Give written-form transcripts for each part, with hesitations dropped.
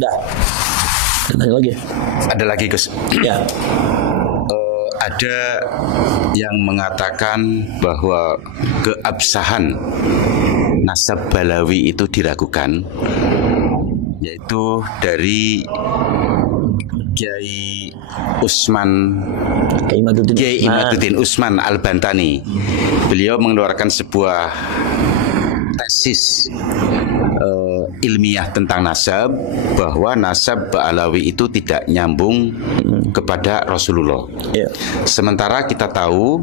Dah. Ada lagi? Ada lagi, Gus. Ya. Ada yang mengatakan bahwa keabsahan nasab Balawi itu diragukan, yaitu dari Kiai Imaduddin Usman Al-Bantani. Beliau mengeluarkan sebuah tesis ilmiah tentang nasab, bahwa nasab Ba'alawi itu tidak nyambung kepada Rasulullah. Sementara kita tahu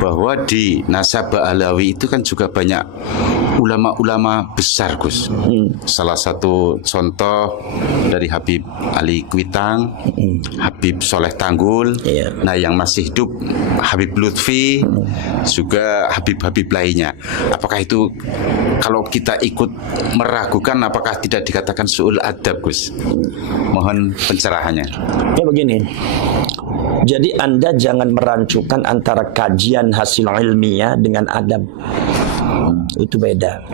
bahwa di nasab Ba'alawi itu kan juga banyak ulama-ulama besar, Gus. Salah satu contoh dari Habib Ali Kuitang, Habib Soleh Tanggul. Nah, yang masih hidup Habib Lutfi, juga Habib-Habib lainnya. Apakah itu, kalau kita ikut meragukan, apakah tidak dikatakan su'ul adab, Gus? Mohon pencerahannya. Ya begini, jadi Anda jangan merancukan antara kajian hasil ilmiah dengan adab. Itu beda.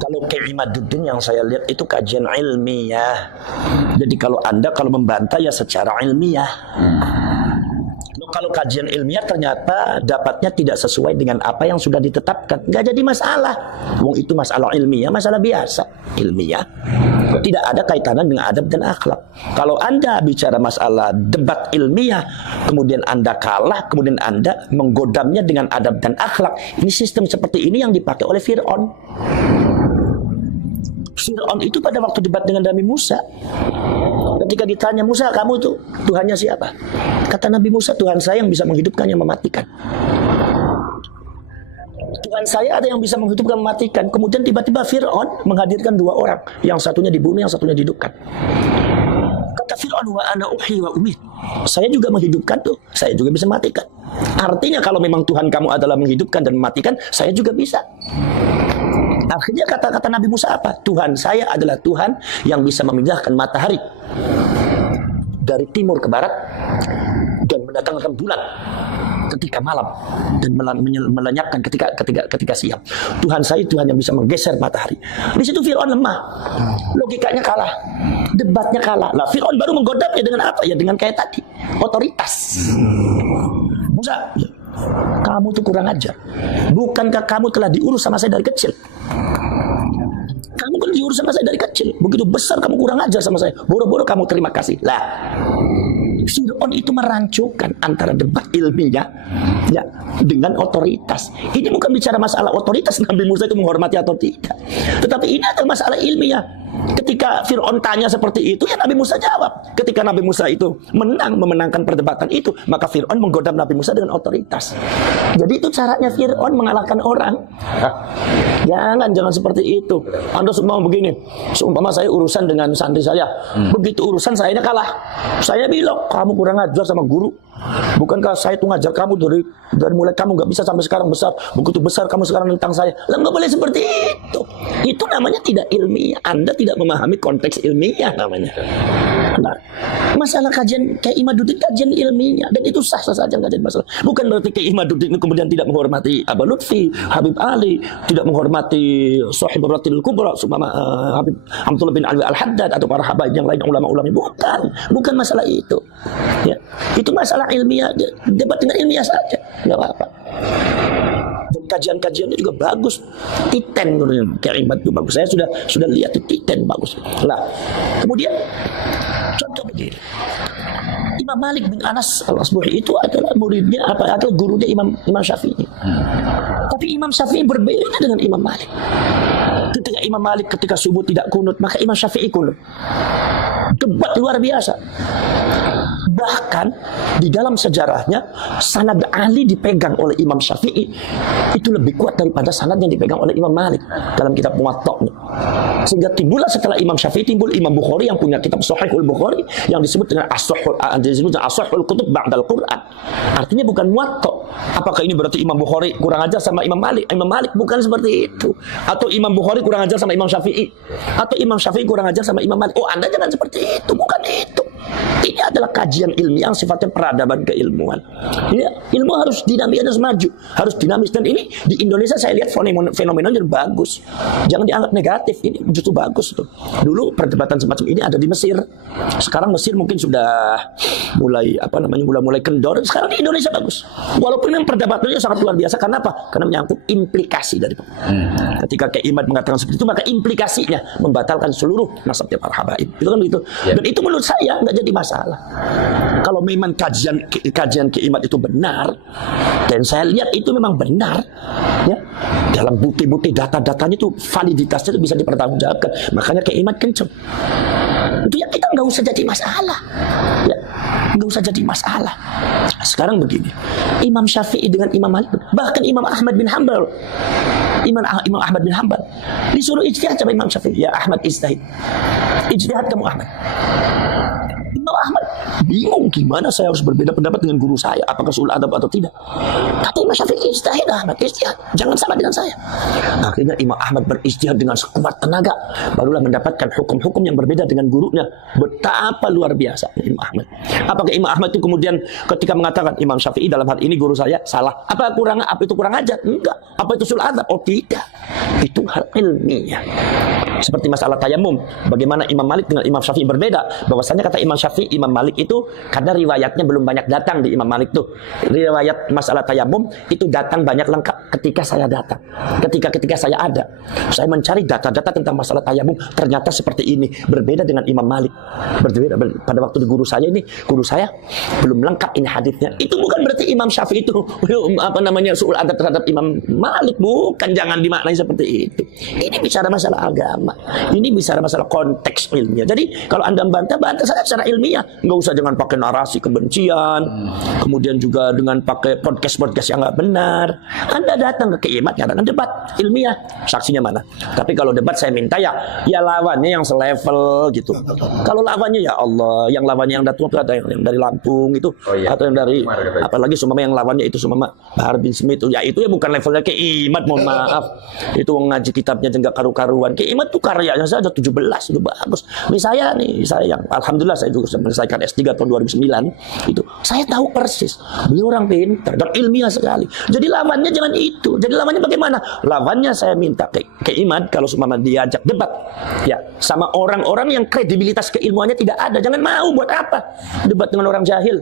Kalau Kiai Imaduddin yang saya lihat itu kajian ilmiah. Jadi kalau Anda membantah ya secara ilmiah. Kalau kajian ilmiah ternyata dapatnya tidak sesuai dengan apa yang sudah ditetapkan, nggak jadi masalah. Wong itu masalah ilmiah, masalah biasa ilmiah. Tidak ada kaitannya dengan adab dan akhlak. Kalau Anda bicara masalah debat ilmiah, kemudian Anda kalah, kemudian Anda menggodamnya dengan adab dan akhlak. Ini sistem seperti ini yang dipakai oleh Fir'aun. Fir'aun itu pada waktu debat dengan Nabi Musa, ketika ditanya, Musa, kamu itu Tuhannya siapa? Kata Nabi Musa, Tuhan saya yang bisa menghidupkan, yang mematikan. Tuhan saya ada yang bisa menghidupkan, mematikan. Kemudian tiba-tiba Fir'aun menghadirkan dua orang, yang satunya dibunuh, yang satunya dihidupkan. Kata Fir'aun, wa ana uhyi wa umit. Saya juga menghidupkan tuh, saya juga bisa mematikan. Artinya kalau memang Tuhan kamu adalah menghidupkan dan mematikan, saya juga bisa. Akhirnya kata-kata Nabi Musa apa? Tuhan saya adalah Tuhan yang bisa memindahkan matahari dari timur ke barat dan mendatangkan bulan ketika malam dan melenyapkan ketika siang. Tuhan saya Tuhan yang bisa menggeser matahari. Di situ Fir'aun lemah, logikanya kalah, debatnya kalah. Lah Fir'aun baru menggodamnya dengan apa? Ya dengan kayak tadi, otoritas. Musa, kamu tuh kurang ajar. Bukankah kamu telah diurus sama saya dari kecil? Kamu kan diurus sama saya dari kecil. Begitu besar kamu kurang ajar sama saya. Boro-boro kamu terima kasih. Lah, Fir'aun itu merancukan antara debat ilmiah ya dengan otoritas. Ini bukan bicara masalah otoritas Nabi Musa itu menghormati atau tidak, tetapi ini adalah masalah ilmiah. Ketika Fir'aun tanya seperti itu, ya Nabi Musa jawab. Ketika Nabi Musa itu memenangkan perdebatan itu, maka Fir'aun menggodam Nabi Musa dengan otoritas. Jadi itu caranya Fir'aun mengalahkan orang. Jangan seperti itu. Anda semua begini, seumpama saya urusan dengan santri saya, begitu urusan saya kalah, saya bilang, kamu kurang ajar sama guru. Bukankah saya tuh ngajar kamu dari mulai kamu nggak bisa sampai sekarang besar, begitu besar kamu sekarang tentang saya. Lah nggak boleh seperti itu. Itu namanya tidak ilmiah. Anda tidak memahami konteks ilmiah namanya. Nah, masalah kajian Kiai Imaduddin kajian ilmiah, dan itu sah-sah saja, nggak jadi masalah. Bukan berarti Kiai Imaduddin kemudian tidak menghormati Abu Lutfi, Habib Ali, tidak menghormati Shahibur Ratil Kubra, Habib Abdullah bin Alwi Al-Haddad atau para habaib yang lain, ulama-ulama. Bukan masalah itu. Ya, itu masalah ilmiah, debat dengan ilmiah saja, nggak apa-apa. Dan kajian-kajiannya juga bagus. Titen kalimat itu bagus. Saya sudah lihat titen bagus. Lah, kemudian contoh begini. Imam Malik bin Anas Al-Asbuhi itu adalah muridnya adalah gurunya Imam Syafi'i. Tapi Imam Syafi'i berbeda dengan Imam Malik. Ketika Imam Malik ketika subuh tidak kunut, maka Imam Syafi'i kunut. Debat luar biasa. Bahkan di dalam sejarahnya sanad Ali dipegang oleh Imam Syafi'i itu lebih kuat daripada sanad yang dipegang oleh Imam Malik dalam kitab Muwatta'nya. Sehingga timbullah setelah Imam Syafi'i timbul Imam Bukhari yang punya kitab Sahihul Bukhari yang disebut dengan As-Sahihul Kutub Ba'dal Quran. Artinya bukan Muwatta'. Apakah ini berarti Imam Bukhari kurang ajar sama Imam Malik? Imam Malik bukan seperti itu. Atau Imam Bukhari kurang ajar sama Imam Syafi'i, atau Imam Syafi'i kurang ajar sama Imam Malik. Oh, Anda jangan seperti itu, bukan itu. Ini adalah kajian ilmiah yang sifatnya peradaban keilmuan. Ya, ilmu harus dinamis, harus maju, harus dinamis. Dan ini di Indonesia saya lihat fenomenanya bagus. Jangan dianggap negatif, ini justru bagus tuh. Dulu perdebatan semacam ini ada di Mesir. Sekarang Mesir mungkin sudah mulai mulai kendor. Sekarang di Indonesia bagus. Walaupun memang perdebatannya sangat luar biasa. Karena apa? Karena menyangkut implikasi dari ketika Kiai Imad mengatakan seperti itu, maka implikasinya membatalkan seluruh nasabnya para habaib. Itu kan begitu. Dan itu menurut saya nggak jadi masalah. Kalau memang kajian Kiai Imad itu benar, dan saya lihat itu memang benar, ya, dalam bukti-bukti data-datanya itu validitasnya itu bisa dipertanggungjawabkan. Makanya Kiai Imad kenceng. Itu ya kita nggak usah jadi masalah, ya, nggak usah jadi masalah. Sekarang begini, Imam Syafi'i dengan Imam Malik, bahkan Imam Ahmad bin Hanbal, Imam Ahmad bin Hanbal disuruh ijtihad sama Imam Syafi'i. Ya Ahmad ijtihad, ijtihad kamu Ahmad. Imam Ahmad bingung gimana saya harus berbeda pendapat dengan guru saya, apakah sul adab atau tidak. Kata Imam Syafi'i, ijtihad Ahmad, ijtihad, jangan sama dengan saya. Akhirnya Imam Ahmad berijtihad dengan sekuat tenaga, barulah mendapatkan hukum-hukum yang berbeda dengan gurunya. Betapa luar biasa Imam Ahmad. Apakah Imam Ahmad itu kemudian ketika mengatakan Imam Syafi'i dalam hal ini guru saya salah, apa itu kurang ajar? Enggak. Apa itu sul adab? Oh tidak. Itu hal ilmiah. Seperti masalah tayamum, bagaimana Imam Malik dengan Imam Syafi'i berbeda. Bahwasanya kata Imam Syafi'i, Imam Malik itu karena riwayatnya belum banyak datang di Imam Malik tuh. Riwayat masalah tayamum itu datang banyak lengkap ketika saya datang. Ketika saya ada, saya mencari data-data tentang masalah tayamum, ternyata seperti ini, berbeda dengan Imam Malik. Berbeda pada waktu di guru saya belum lengkap ini hadisnya. Itu bukan berarti Imam Syafi'i itu suul adab terhadap Imam Malik, bukan, jangan dimaknai seperti itu. Ini bicara masalah agama. Ini bicara masalah konteks ilmiah. Jadi kalau Anda bantah saya secara ilmiah, nggak usah dengan pakai narasi kebencian, kemudian juga dengan pakai podcast yang nggak benar. Anda datang ke Kiai Imad, nyatakan debat ilmiah, saksinya mana? Tapi kalau debat saya minta ya lawannya yang selevel gitu. Kalau lawannya ya Allah, yang lawannya yang datang ada yang dari Lampung itu, atau yang dari apalagi yang lawannya itu Bahar bin Smith itu, ya itu ya bukan levelnya Kiai Imad, mohon maaf. Itu ngaji kitabnya juga karu-karuan. Kiai Imad tuh karyanya saya ada 17, itu bagus. Saya yang alhamdulillah saya juga menyelesaikan S3 tahun 2009 itu. Saya tahu persis. Beliau orang pintar dan ilmiah sekali. Jadi lawannya jangan itu. Jadi lawannya bagaimana? Lawannya saya minta ke Imad kalau seumpama diajak debat ya sama orang-orang yang kredibilitas keilmuannya tidak ada. Jangan mau, buat apa? Debat dengan orang jahil.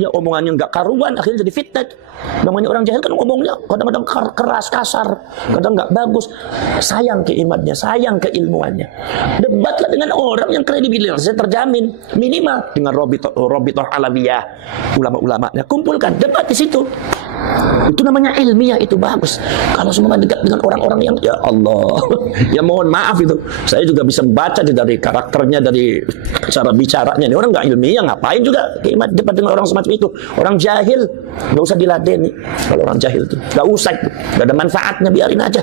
Ya omongannya nggak karuan, akhirnya jadi fitnah. Namanya orang jahil kan ngomongnya kadang-kadang keras, kasar, kadang nggak bagus. Sayang ke imannya, sayang ke ilmuannya. Debatlah dengan orang yang kredibilitasnya terjamin, minimal dengan Robitoh Alawiyah, ulama-ulamanya. Kumpulkan, debat di situ. Itu namanya ilmiah, itu bagus. Kalau semua dekat dengan orang-orang yang ya Allah, ya mohon maaf itu. Saya juga bisa membaca dari karakternya, dari cara bicaranya. Ini orang nggak ilmiah, ngapain juga debat dengan orang semacam itu. Orang jahil, nggak usah diladeni. Kalau orang jahil itu, nggak usah itu, nggak ada manfaatnya, biarin aja.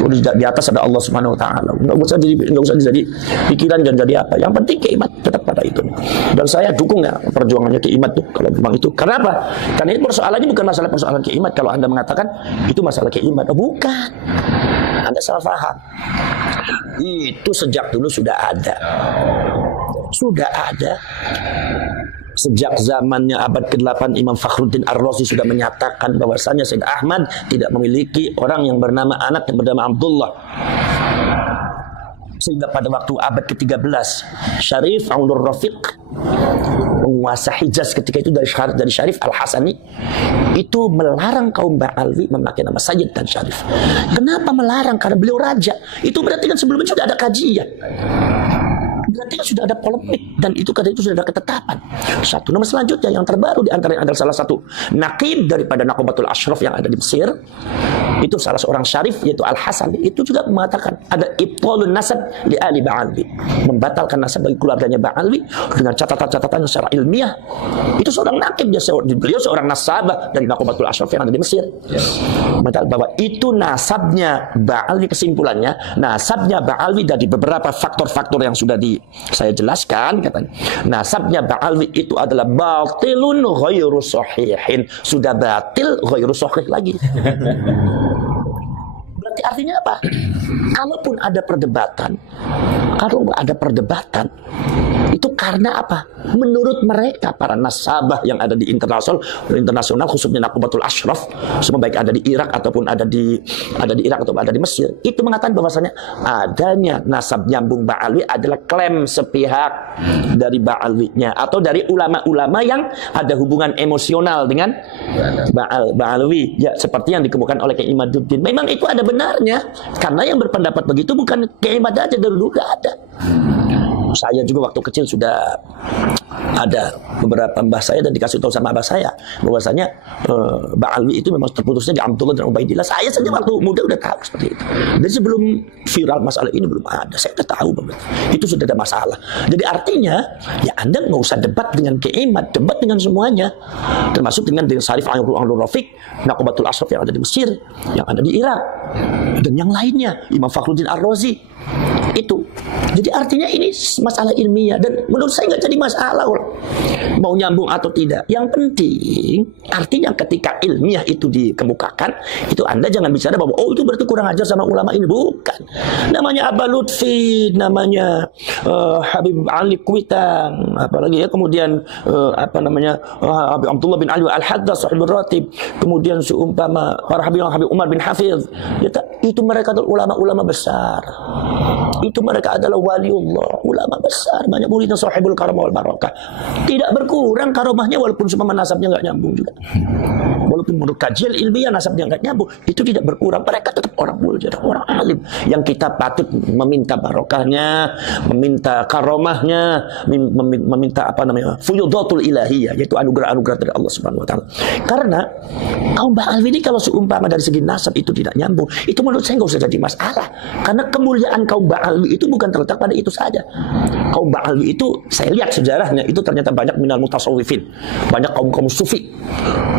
Udah di atas ada Allah Subhanahu Wa Taala. Nggak usah jadi pikiran dan jadi apa. Yang penting keimat tetap pada itu. Dan saya dukung ya perjuangannya keimat tuh kalau memang itu. Kenapa? Karena ini persoalannya bukan masalah persoalan keimat. Kalau Anda mengatakan itu masalah keimat, bukan. Anda salah paham. Itu sejak dulu sudah ada. Sudah ada. Sejak zamannya abad ke-8 Imam Fakhruddin Ar-Razi sudah menyatakan bahwasanya Sayyid Ahmad tidak memiliki orang yang bernama anak yang bernama Abdullah. Sehingga pada waktu abad ke-13 Syarif Aunur Rafiq penguasa Hijaz ketika itu dari Syarif Al-Hasani itu melarang kaum Ba'alwi memakai nama Sayyid dan Syarif. Kenapa melarang? Karena beliau raja. Itu berarti kan sebelumnya sudah ada kajian. Berarti kan sudah ada polemik dan itu kata itu sudah ada ketetapan. Satu nama selanjutnya yang terbaru di antara adalah salah satu naqib daripada Naqabatul Ashraf yang ada di Mesir. Itu salah seorang syarif yaitu Al-Hasan. Itu juga mengatakan ada ibtalun nasab li ali Ba'alwi, membatalkan nasab bagi keluarganya Ba'alwi dengan catatan-catatan secara ilmiah. Itu seorang naqib, beliau seorang nasabah dari Naqabatul Ashraf yang ada di Mesir. Mengatakan bahwa itu nasabnya Ba'alwi, kesimpulannya nasabnya Ba'alwi dari beberapa faktor-faktor yang sudah saya jelaskan, katanya nasabnya Ba'alwi itu adalah batilun ghairu sahihin, sudah batil ghairu sahih lagi. Berarti artinya apa? Kalaupun ada perdebatan, Itu karena apa? Menurut mereka para nasabah yang ada di internasional khususnya Nakubatul Ashraf, semua baik ada di Irak ataupun ada di Irak atau ada di Mesir, itu mengatakan bahwasanya adanya nasab nyambung Ba'alwi adalah klaim sepihak dari Ba'alwinya atau dari ulama-ulama yang ada hubungan emosional dengan Ba'alwi, ya seperti yang dikemukakan oleh Kiai Imaduddin. Memang itu ada benarnya, karena yang berpendapat begitu bukan Kiai Imad aja, dari dulu ada. Saya juga waktu kecil sudah ada beberapa mbah saya dan dikasih tahu sama abah saya bahwasanya Ba'alwi itu memang terputusnya di Abdullah dan Ubaidillah. Saya saja waktu muda udah tahu seperti itu. Jadi sebelum viral masalah ini belum ada, saya udah tahu bahwa itu sudah ada masalah. Jadi artinya ya Anda nggak usah debat dengan Kiai Imad, debat dengan semuanya, termasuk dengan Syarif Ainul Rafiq, Nakubatul Ashraf yang ada di Mesir, yang ada di Irak, dan yang lainnya, Imam Fakhruddin Ar-Razi. Itu jadi artinya ini masalah ilmiah, dan menurut saya nggak jadi masalah mau nyambung atau tidak. Yang penting artinya ketika ilmiah itu dikemukakan, itu Anda jangan bicara bahwa oh itu berarti kurang ajar sama ulama ini. Bukan. Namanya Aba Lutfi, namanya Habib Ali Kuitang, apalagi ya, kemudian Habib Abdullah bin Ali Al-Haddad Sahibul Ratib, kemudian seumpama para Habib Umar bin Hafiz, itu mereka adalah ulama-ulama besar. Itu mereka adalah waliullah, ulama besar, banyak muridnya sahibul karamah wal barakah. Tidak berkurang karomahnya walaupun semua nasabnya nggak nyambung juga. Walaupun menurut kajian ilmiah nasabnya nggak nyambung, itu tidak berkurang. Mereka tetap orang mulia, orang alim yang kita patut meminta barokahnya, meminta karomahnya, meminta fuyudatul ilahiyah, yaitu anugerah-anugerah dari Allah Subhanahu wa taala. Karena kaum Ba'alwi ini kalau seumpama dari segi nasab itu tidak nyambung, itu menurut saya nggak usah jadi masalah. Karena kemuliaan kaum Ba'alwi itu bukan terletak pada itu saja. Kaum Ba'alwi itu saya lihat sejarahnya itu ternyata banyak minal mutasawwifin, banyak kaum sufi.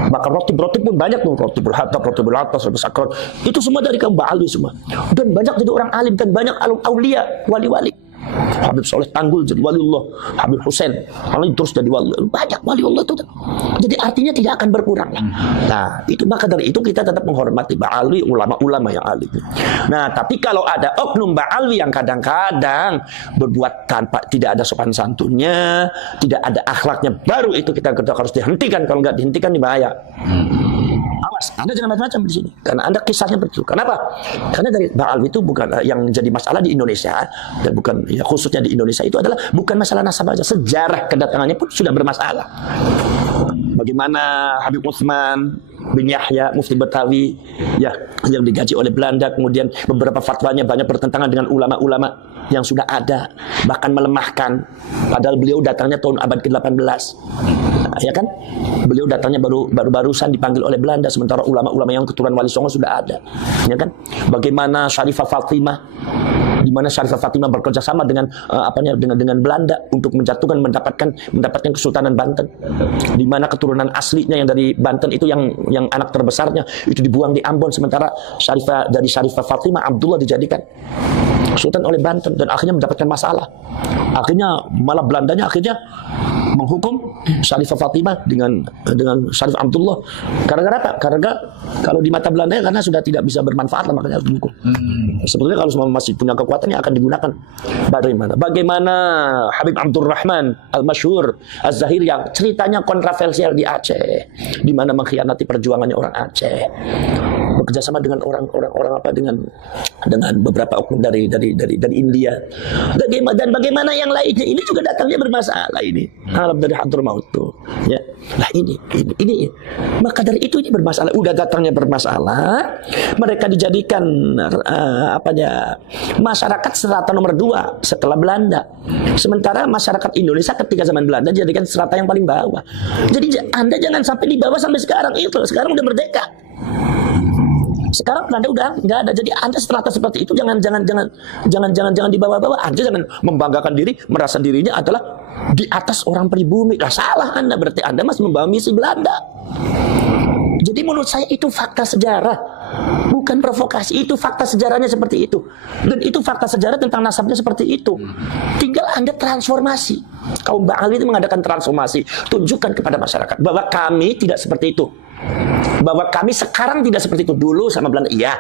Bahkan rotib pun banyak tuh, rotibul hatab, rotibul atas, rotibul sakrat. Itu semua dari kaum Ba'alwi semua. Dan banyak jadi orang alim, dan banyak aulia, wali-wali. Habib Soleh Tanggul jadi waliullah, Habib Husain terus jadi wali, banyak waliullah itu. Jadi artinya tidak akan berkurang. Nah, itu maka dari itu kita tetap menghormati Ba'alwi, ulama-ulama yang alim. Nah, tapi kalau ada oknum Ba'alwi yang kadang-kadang berbuat tanpa tidak ada sopan santunnya, tidak ada akhlaknya, baru itu kita harus dihentikan. Kalau nggak dihentikan ini bahaya. Awas, Anda jangan macam-macam di sini. Karena Anda kisahnya betul. Kenapa? Karena dari Ba'alwi itu bukan yang jadi masalah di Indonesia, dan bukan ya, khususnya di Indonesia itu adalah bukan masalah nasab saja. Sejarah kedatangannya pun sudah bermasalah. Bagaimana Habib Utsman bin Yahya Mufti Betawi ya yang digaji oleh Belanda, kemudian beberapa fatwanya banyak bertentangan dengan ulama-ulama yang sudah ada, bahkan melemahkan, padahal beliau datangnya tahun abad ke-18. Ya kan? Beliau datangnya barusan dipanggil oleh Belanda, sementara ulama-ulama yang keturunan Wali Songo sudah ada. Ya kan? Bagaimana Syarifah Fatimah, di mana Syarifah Fatimah bekerja sama dengan dengan Belanda untuk mendapatkan Kesultanan Banten, di mana keturunan aslinya yang dari Banten itu yang anak terbesarnya itu dibuang di Ambon, sementara Syarifah Fatimah Abdullah dijadikan Sultan oleh Banten, dan akhirnya mendapatkan masalah. Akhirnya malah Belandanya menghukum Syarifah Fatimah dengan Syarif Abdullah. Karena apa? Karena kalau di mata Belanda karena sudah tidak bisa bermanfaat, makanya harus dihukum. Sebetulnya kalau masih punya kekuatan yang akan digunakan. Bagaimana Habib Abdurrahman Al-Masyhur Az-Zahir yang ceritanya kontroversial di Aceh, di mana mengkhianati perjuangannya orang Aceh, bekerjasama dengan dengan beberapa oknum dari India. Dan bagaimana yang lainnya, ini juga datangnya bermasalah ini. Alam dari Hadramaut tuh. Ya. Nah ini. Maka dari itu ini bermasalah. Udah datangnya bermasalah. Mereka dijadikan masyarakat strata nomor 2 setelah Belanda. Sementara masyarakat Indonesia ketika zaman Belanda dijadikan strata yang paling bawah. Jadi Anda jangan sampai di bawah sampai sekarang itu. Sekarang udah merdeka. Sekarang Belanda udah nggak ada. Jadi Anda strata seperti itu jangan di bawah-bawah. Anda jangan membanggakan diri, merasa dirinya adalah di atas orang pribumi. Lah salah Anda, berarti Anda masih membawa misi Belanda. Jadi menurut saya itu fakta sejarah, bukan provokasi. Itu fakta sejarahnya seperti itu. Dan itu fakta sejarah tentang nasabnya seperti itu. Tinggal Anda transformasi. Kaum Ba'alwi itu mengadakan transformasi. Tunjukkan kepada masyarakat bahwa kami tidak seperti itu. bahwa kami sekarang tidak seperti itu. Dulu sama Belanda iya,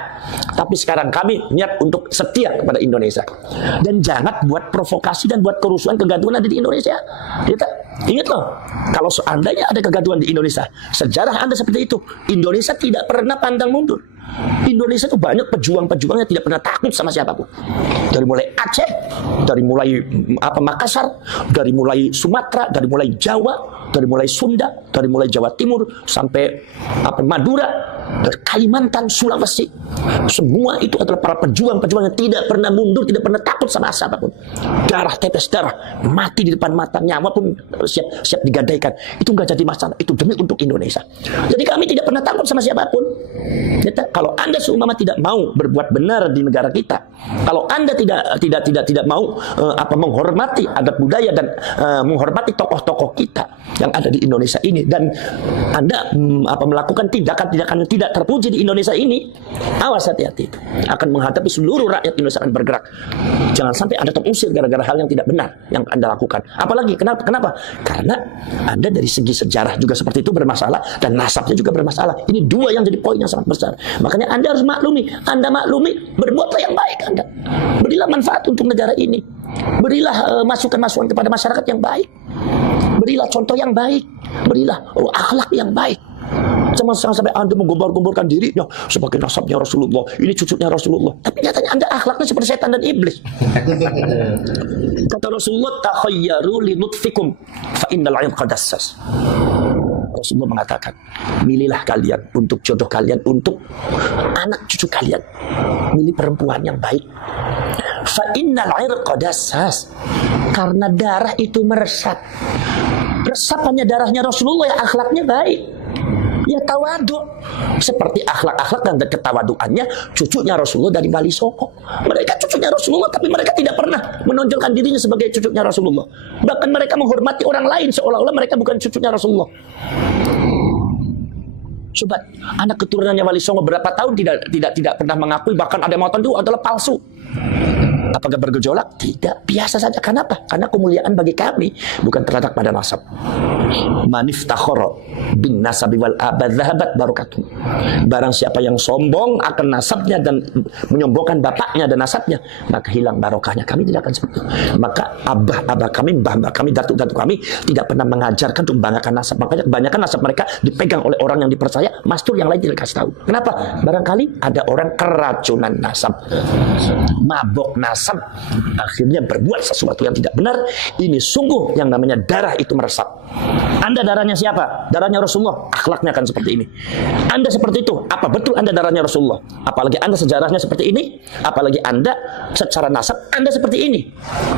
tapi sekarang kami niat untuk setia kepada Indonesia. Dan jangan buat provokasi dan buat kerusuhan, kegaduhan ada di Indonesia. Kita ingat loh, kalau seandainya ada kegaduhan di Indonesia, sejarah Anda seperti itu. Indonesia tidak pernah pandang mundur. Indonesia itu banyak pejuang-pejuang yang tidak pernah takut sama siapapun. Dari mulai Aceh, dari mulai Makassar, dari mulai Sumatera, dari mulai Jawa, dari mulai Sunda, dari mulai Jawa Timur sampai Madura, dari Kalimantan, Sulawesi. Semua itu adalah para pejuang-pejuang yang tidak pernah mundur, tidak pernah takut sama siapapun. Darah, tetes darah, mati di depan mata, nyawa pun siap digadaikan. Itu nggak jadi masalah, itu demi untuk Indonesia. Jadi kami tidak pernah takut sama siapapun. Kalau Anda seumpama tidak mau berbuat benar di negara kita, kalau Anda tidak mau menghormati adat budaya dan menghormati tokoh-tokoh kita yang ada di Indonesia ini, dan Anda melakukan tindakan-tindakan yang tidak terpuji di Indonesia ini, awas, hati-hati, akan menghadapi seluruh rakyat Indonesia akan bergerak. Jangan sampai Anda terusir gara-gara hal yang tidak benar yang Anda lakukan. Apalagi kenapa? Karena Anda dari segi sejarah juga seperti itu bermasalah, dan nasabnya juga bermasalah. Ini dua yang jadi poin yang sangat besar. Makanya Anda harus maklumi. Anda maklumi, berbuatlah yang baik Anda. Berilah manfaat untuk negara ini. Berilah masukan-masukan kepada masyarakat yang baik. Berilah contoh yang baik. Berilah akhlak yang baik. Jangan sampai Anda menggombar-gomborkan dirinya sebagai nasabnya Rasulullah, ini cucunya Rasulullah, tapi nyatanya Anda akhlaknya seperti setan dan iblis. Kata Rasulullah, takhayyaru li nutfikum fa innal 'irqa dassas. Rasulullah mengatakan, milihlah kalian untuk jodoh kalian, untuk anak cucu kalian, milih perempuan yang baik. Fa innal 'irqa dassas, karena darah itu meresap. Resapannya darahnya Rasulullah, ya akhlaknya baik, ya tawadu. Seperti akhlak-akhlak dan ketawaduannya cucunya Rasulullah dari Bali Soko. Mereka cucunya Rasulullah, tapi mereka tidak pernah menonjolkan dirinya sebagai cucunya Rasulullah. Bahkan mereka menghormati orang lain seolah-olah mereka bukan cucunya Rasulullah. Coba anak keturunannya Wali Songo berapa tahun tidak pernah mengakui, bahkan ada yang mengatakan itu adalah palsu. Apakah bergejolak? Tidak, biasa saja. Kenapa? Karena kemuliaan bagi kami bukan terletak pada nasab. Maniftakhara bin nasabi wal abad zahabat barakatuh. Barang siapa yang sombong akan nasabnya dan menyombongkan bapaknya dan nasabnya, maka hilang barokahnya. Kami tidak akan seperti itu. Maka abah kami, mbah kami, datuk kami tidak pernah mengajarkan untuk membanggakan nasab. Makanya kebanyakan nasab mereka dipegang oleh orang yang dipercaya, mastur yang lain tidak kasih tahu. Kenapa? Barangkali ada orang keracunan nasab, mabok nasab, akhirnya berbuat sesuatu yang tidak benar. Ini sungguh yang namanya darah itu meresap. Anda darahnya siapa? Darahnya Rasulullah. Akhlaknya akan seperti ini. Anda seperti itu. Apa betul Anda darahnya Rasulullah? Apalagi Anda sejarahnya seperti ini. Apalagi Anda secara nasab Anda seperti ini.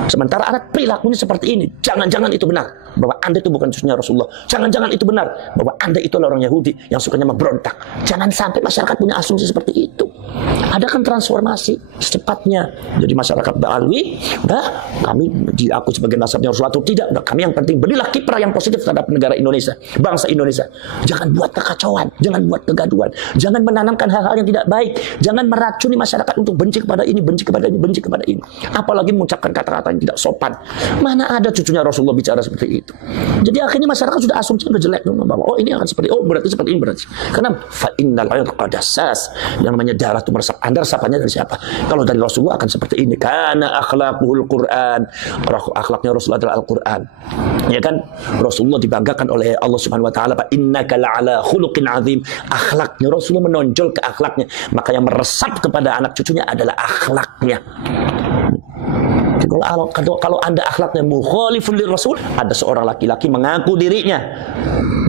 Sementara anak perilakunya seperti ini. Jangan-jangan itu benar bahwa Anda itu bukan cucunya Rasulullah. Jangan-jangan itu benar bahwa Anda itu adalah orang Yahudi yang sukanya memberontak. Jangan sampai masyarakat punya asumsi seperti itu. Adakan transformasi secepatnya. Jadi masyarakat Ba'alwi, kami diakui sebagai nasabnya Rasulullah atau tidak, kami yang penting berilah kiprah yang positif terhadap negara Indonesia, bangsa Indonesia. Jangan buat kekacauan, jangan buat kegaduhan, jangan menanamkan hal-hal yang tidak baik, jangan meracuni masyarakat untuk benci kepada ini, benci kepada ini, benci kepada ini. Apalagi mengucapkan kata-kata yang tidak sopan. Mana ada cucunya Rasulullah bicara seperti itu. Jadi akhirnya masyarakat sudah asumsi udah jelek bahwa oh ini akan seperti, oh berarti seperti ini berarti. Karena fa innal 'irqa dassas, yang namanya darah itu meresap. Anda resapannya dari siapa? Kalau dari Rasulullah akan seperti ini. Karena akhlaqul Quran, akhlaknya Rasulullah adalah Al-Quran. Ya kan? Rasulullah dibanggakan oleh Allah Subhanahu wa taala, fa innaka la'ala khuluqin azim. Akhlaknya Rasulullah menonjol ke akhlaknya. Maka yang meresap kepada anak cucunya adalah akhlaknya. Kalau Anda akhlaknya mukhalifun lir Rasul, ada seorang laki-laki mengaku dirinya,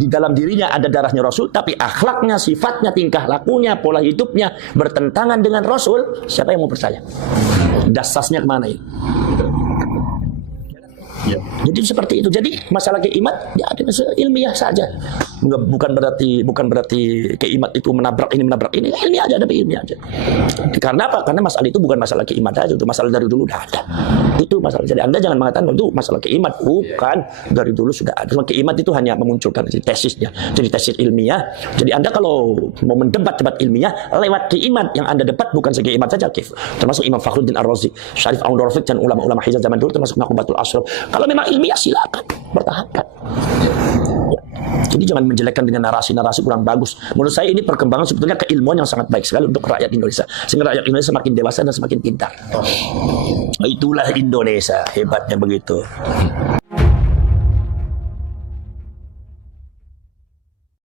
di dalam dirinya ada darahnya Rasul, tapi akhlaknya, sifatnya, tingkah lakunya, pola hidupnya bertentangan dengan Rasul, siapa yang mau percaya? Dasasnya kemana ini? Ya. Jadi seperti itu. Jadi masalah keimat ya ada ilmiah saja. Bukan berarti keimat itu menabrak ini. Ilmiah aja, ada ilmiah aja. Karena apa? Karena masalah itu bukan masalah keimat aja, itu masalah dari dulu udah ada. Itu masalah. Jadi Anda jangan mengatakan itu masalah keimat, bukan, dari dulu sudah ada. Cuma keimat itu hanya memunculkan tesisnya. Jadi tesis ilmiah. Jadi Anda kalau mau mendebat ilmiah lewat keimat, yang Anda debat bukan sekeimat saja, termasuk Imam Fakhruddin Ar-Razi, Syarif Aun-Rafiq dan ulama-ulama Hijaz zaman dulu, termasuk Nakubatul Ashraf. Kalau memang ilmiah silakan, pertahankan. Ya. Jadi jangan menjelekkan dengan narasi-narasi kurang bagus. Menurut saya ini perkembangan sebetulnya keilmuan yang sangat baik sekali untuk rakyat Indonesia. Sehingga rakyat Indonesia semakin dewasa dan semakin pintar. Itulah Indonesia, hebatnya begitu.